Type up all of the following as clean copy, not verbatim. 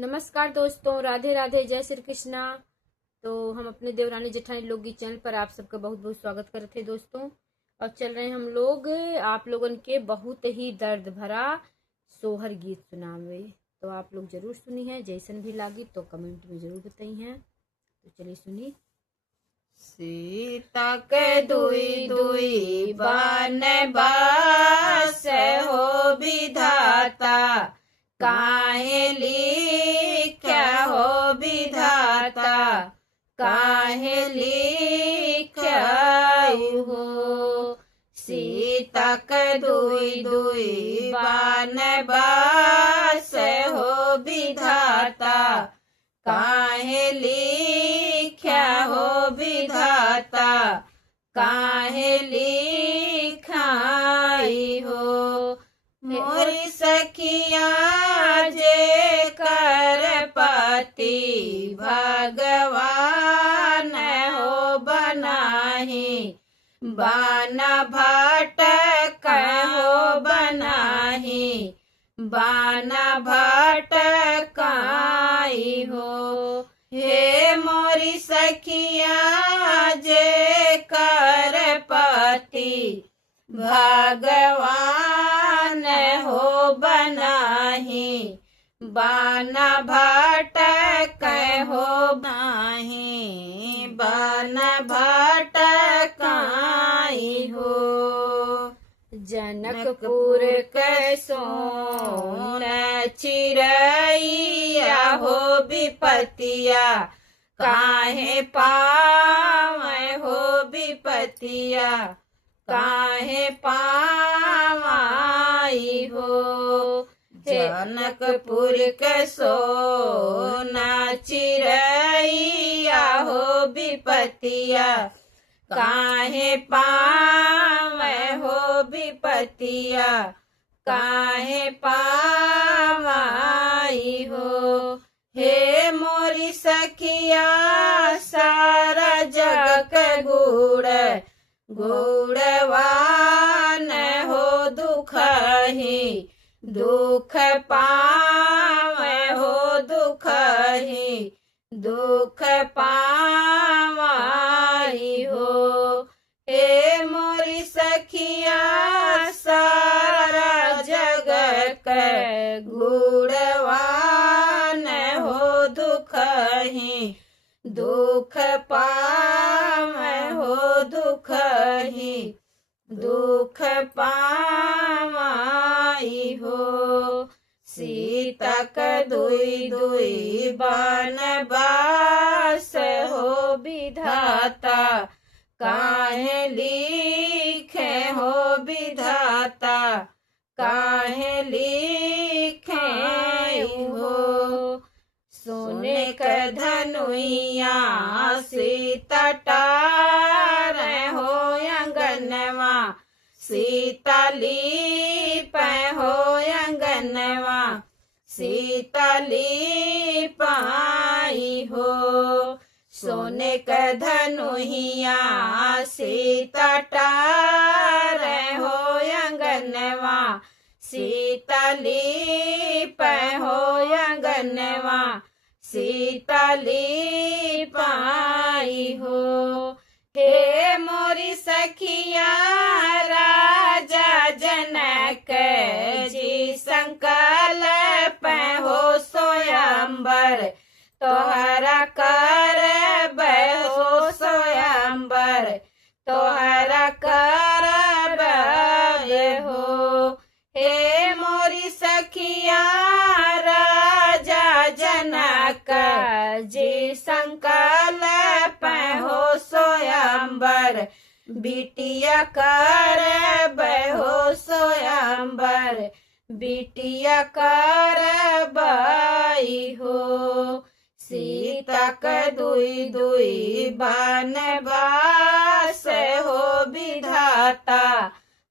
नमस्कार दोस्तों, राधे राधे, जय श्री कृष्णा। तो हम अपने देवरानी जेठानी लोकगीत चैनल पर आप सबका बहुत बहुत स्वागत करते हैं दोस्तों। और चल रहे हैं हम लोग आप लोगन के बहुत ही दर्द भरा सोहर गीत सुनावे। तो आप लोग जरूर सुनी है, जैसन भी लागी तो कमेंट में जरूर बताई हैं। तो चलिए सुनी। सीता के दुई दुई बन बास हो विधाता, काहे लिख्या हो विधाता, काहे लिख्या हो। सीता के दुई दुई बन बास हो विधाता, काहे लिख्या हो विधाता, काहे लिखाई हो। मोरी सखिया जे कर पति भगवान हो बनाही, बाना भटक हो बनाही, बाना भटकाई हो। हे मोरी सखिया जे कर पति भगवान हो बनाही, बाना भटक हो बनाही, बाना भटकाई हो। जनकपुर के सोन चिरैया हो विपतिया, काहे पावै हो विपतिया, काहे पावाई हो। जनकपुर के सोना चिरैया हो विपतिया, काहे पावै हो विपतिया, काहे पावाई हो। हे मोरी सखिया सारा जग के गुड़ गुड़वान हो दुखही, दुख पावै हो दुखही, दुख पावाई हो। हे मोरी सखिया सारा जग के गुड़वान हो दुखही, दुख पावै हो दुखही, दुख पावाई हो। सीता के दुई दुई बन बास हो विधाता, काहे लिखे हो विधाता, काहे लिखे हो। सोने के धनुइया सीता टार हो अंगनवा, सीता लीप हो अंगनवा, सीता लीपाई हो। सोने के धनुइया सीता टार हो अंगनवा, सीता लीप हो अंगनवा, सीता लीपाई हो। हे मोरी सखिया राजा जनक जी संकल्प हो स्वयंवर, तोहरा कर हो स्वयंवर, तोहरा कर हो। हे मोरी सखिया राजा जनक जी संकल्प हो स्वयंवर, बिटिया कर हो स्वयंवर, बिटिया कर हो। सीता के दुई दुई बन बास हो विधाता,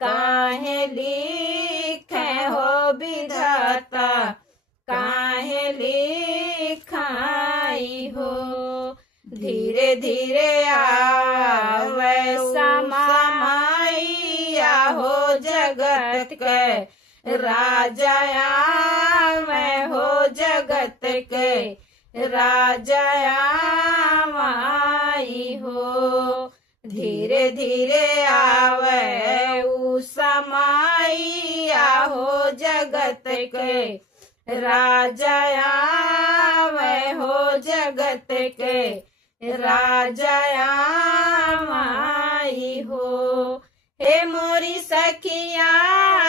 काहे लिखे हो विधाता, काहे लिखाई हो। धीरे धीरे आवे समाइया हो जगत के, राजा मैं हो जगत के राजा माई हो। धीरे धीरे आवे उ समाइया हो जगत के राजा मैं हो जगत के राजा माई हो। हे मोरी सखिया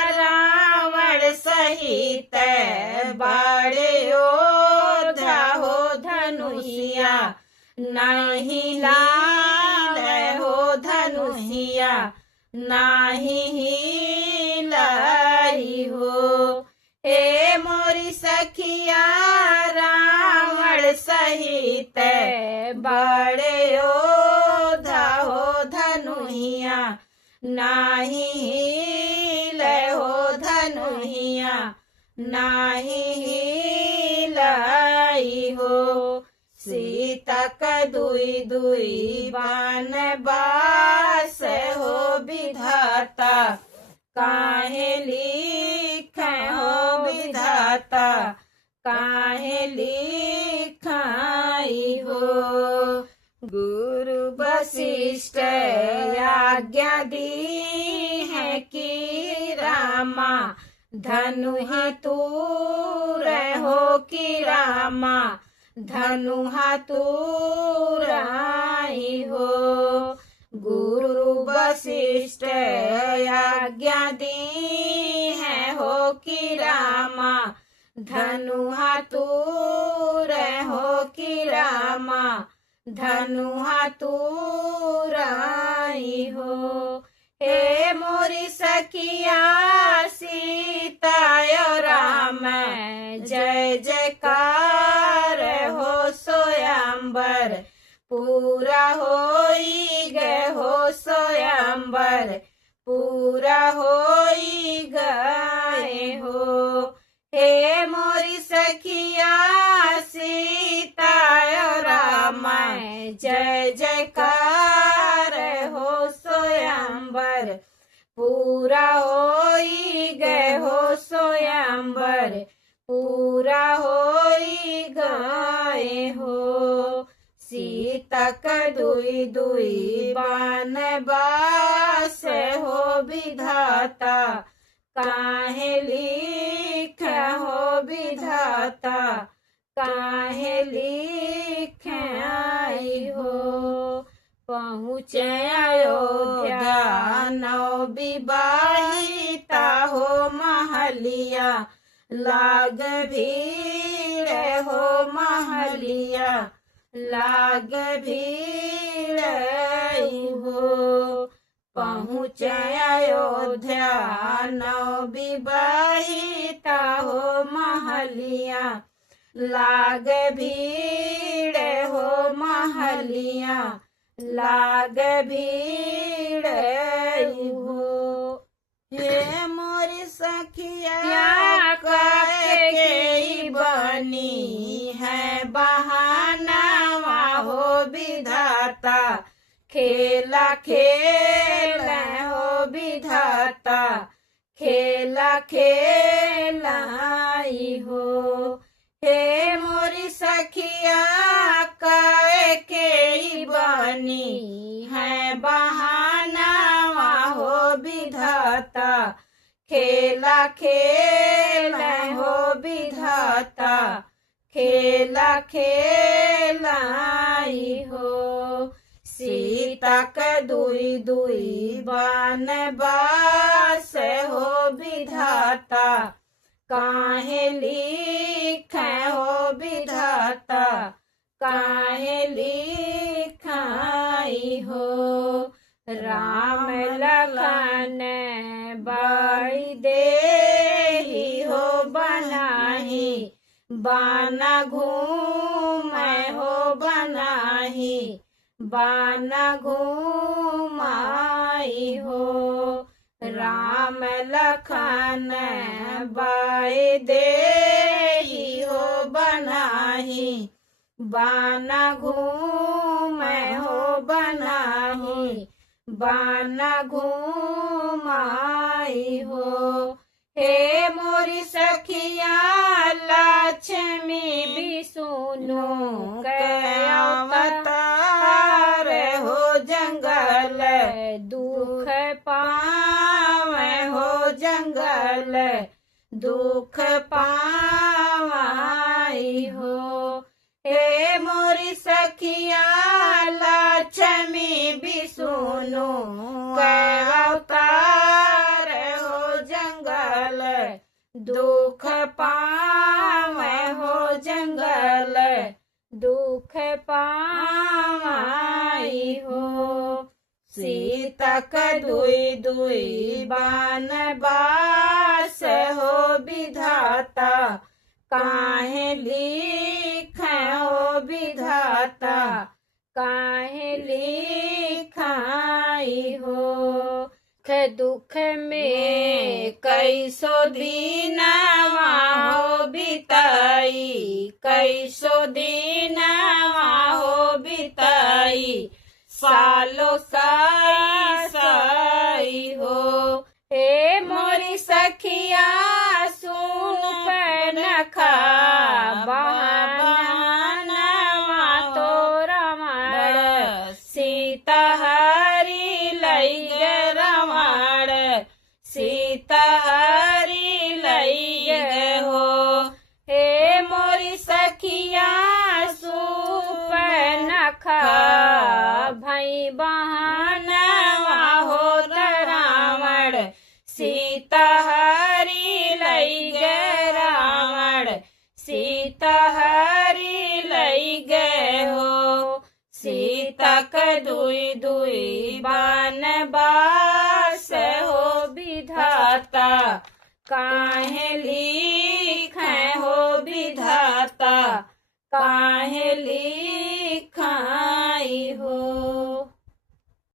रावण सहित बाड़े योधा हो धनुषिया नहीं लाल हो धनुषिया नाही लाई हो। हे मोरी सखिया रावण सहित बड़े योधा हो धनुषिया नाही हो धनुषिया नाही लाई हो। सीता का दुई दुई बान बास हो विधाता काहे लिखे हो विधाता काहे लिखाई हो। गुरु वशिष्ठ आज्ञा दी है कि रामा धनु ही तूर हो कि रामा धनु हाथुराई हो। गुरु वशिष्ठ आज्ञा दी है हो कि रामा धनु हाथुर हो कि रामा धनु हाथुराई हो। हे मोरी सखिया सीता राम जय जयकार हो सोयंबर पूरा होई गए हो सोयंबर पूरा होई गए हो। हे मोरी सखिया सीता राम जय जयकार हो सोयंबर पूरा होई गए हो सोयंबर पूरा होई गए हो। सीता का दुई दुई बान बास हो विधाता काहे लिख हो विधाता काहे लिख आई हो। पहुँचे अयोध्या नौ विवाहिता हो महलिया लाग भीड़ हो महलिया लाग भीड़ हो। पहुँचे अयोध्या नौ विवाहिता हो महलिया लाग भीड़ हो महलिया लाग भीड़ हो। हे मोरी सखिया के बनी है बहाना हो विधाता खेला खेल हो विधाता खेला खेलाई हो। हे मोरी सखिया काय के बनी है बहाना हो विधाता खेला खेल हो विधाता खेला खेलाई हो। सीता का दुई दुई बान बास हो विधाता काहे लिख हो विधाता काहे लिखाई हो। राम लखन बाई दे हो बनाही बाना घूम हो बनाही बाना घूमाई हो। राम लखन बाई दे हो बनाही बाना घूम हो बनाही बाना घूमाई हो। हे मोरी सखिया लक्ष्मी विष्णु के अवतार हो जंगल दुख पावे हो जंगल दुख पावाई हो। हे मोरी सखिया लक्ष्मी विष्णु के अवतार हो जंगल दुख पावे हो जंगल दुख पावाई हो। सीता का दुई दुई बान बास हो विधाता काहे लिखे हो विधाता काहे लिखाई हो। दुख में कैसो दीनवा हो बिताई कैसो दीनवा हो बिताई सालो साई हो। हे मोरी सखिया सुन पे नखा बहानवा तोरा मार सीता हरी लई गे रमाड़ सीता हरी लई गे हो। हे मोरी सखिया सुप नखा भाई बहानवा हो रावण सीता हरी लई गे रावण सीता हरी लई गे हो। सीता का दुई दुई बान बास हो विधाता काहे लिखे हो विधाता काहे लिखे